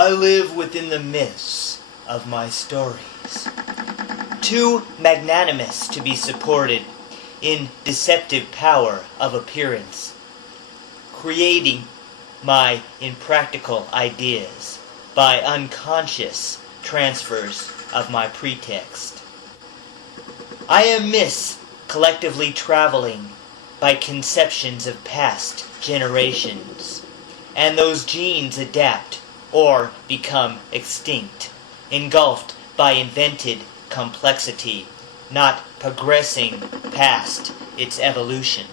I live within the myths of my stories, too magnanimous to be supported in deceptive power of appearance, creating my impractical ideas by unconscious transfers of my pretext. I am myths collectively traveling by conceptions of past generations, and those genes adapt or become extinct, engulfed by invented complexity, not progressing past its evolution.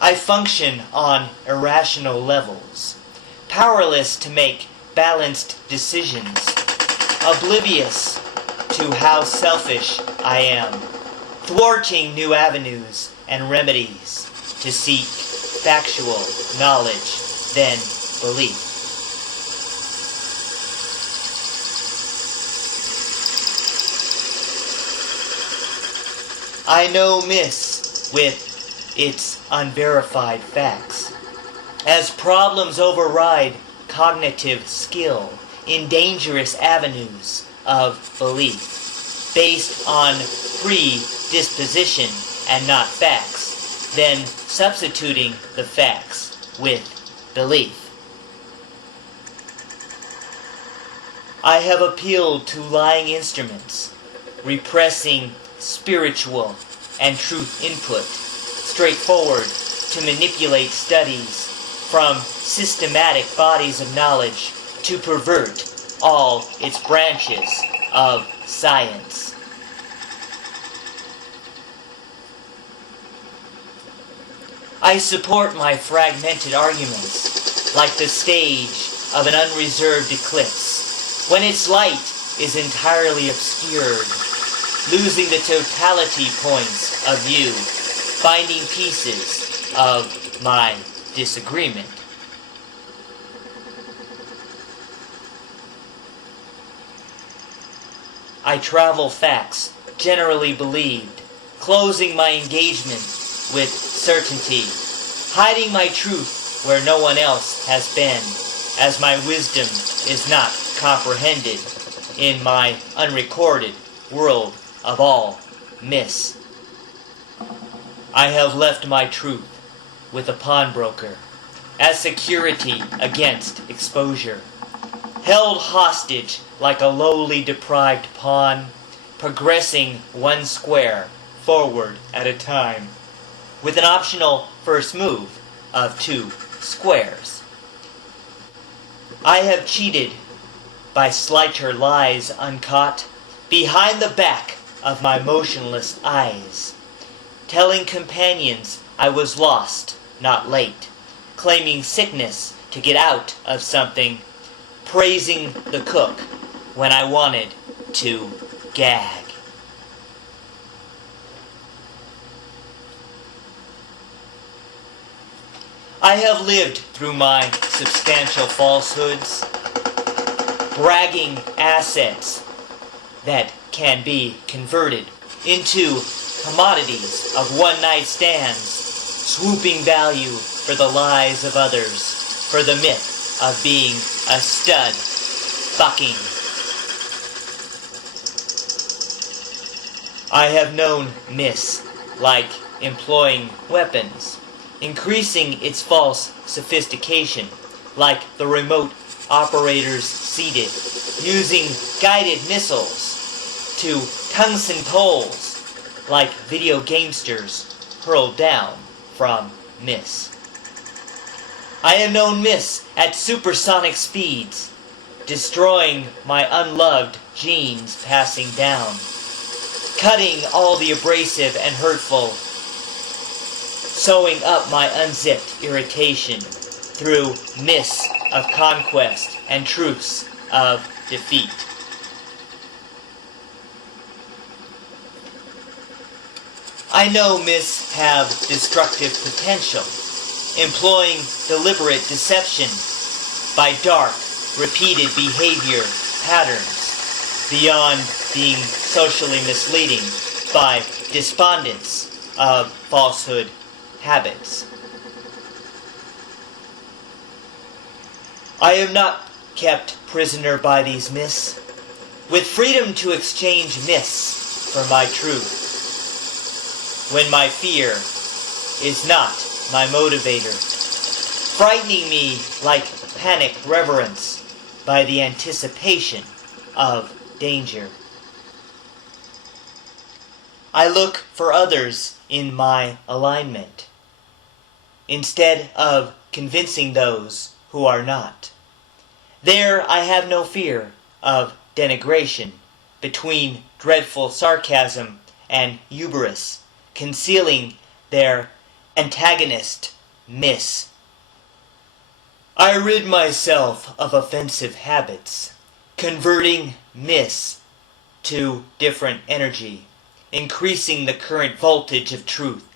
I function on irrational levels, powerless to make balanced decisions, oblivious to how selfish I am, thwarting new avenues and remedies to seek factual knowledge, then belief. I know myths with its unverified facts, as problems override cognitive skill in dangerous avenues of belief, based on predisposition and not facts, then substituting the facts with belief. I have appealed to lying instruments, repressing spiritual and truth input, straightforward to manipulate studies from systematic bodies of knowledge to pervert all its branches of science. I support my fragmented arguments like the stage of an unreserved eclipse, when its light is entirely obscured, losing the totality points of view, finding pieces of my disagreement. I travel facts generally believed, closing my engagement with certainty, hiding my truth where no one else has been, as my wisdom is not comprehended in my unrecorded world of all myths. I have left my truth with a pawnbroker as security against exposure, held hostage like a lowly deprived pawn, progressing one square forward at a time, with an optional first move of 2 squares. I have cheated by slighter lies uncaught behind the back of my motionless eyes, telling companions I was lost, not late, claiming sickness to get out of something, praising the cook when I wanted to gag. I have lived through my substantial falsehoods, bragging assets that can be converted into commodities of one-night stands, swooping value for the lies of others, for the myth of being a stud fucking. I have known myths like employing weapons, increasing its false sophistication, like the remote operators seated, using guided missiles to tungsten poles, like video gamesters hurled down from myths. I have known myths at supersonic speeds, destroying my unloved genes passing down, cutting all the abrasive and hurtful, sewing up my unzipped irritation through myths of conquest and truths of defeat. I know myths have destructive potential, employing deliberate deception by dark, repeated behavior patterns, beyond being socially misleading by despondence of falsehood habits. I am not kept prisoner by these myths, with freedom to exchange myths for my truth, when my fear is not my motivator, frightening me like panic reverence by the anticipation of danger. I look for others in my alignment, instead of convincing those who are not. There I have no fear of denigration, between dreadful sarcasm and hubris, concealing their antagonist miss. I rid myself of offensive habits, converting miss to different energy, increasing the current voltage of truth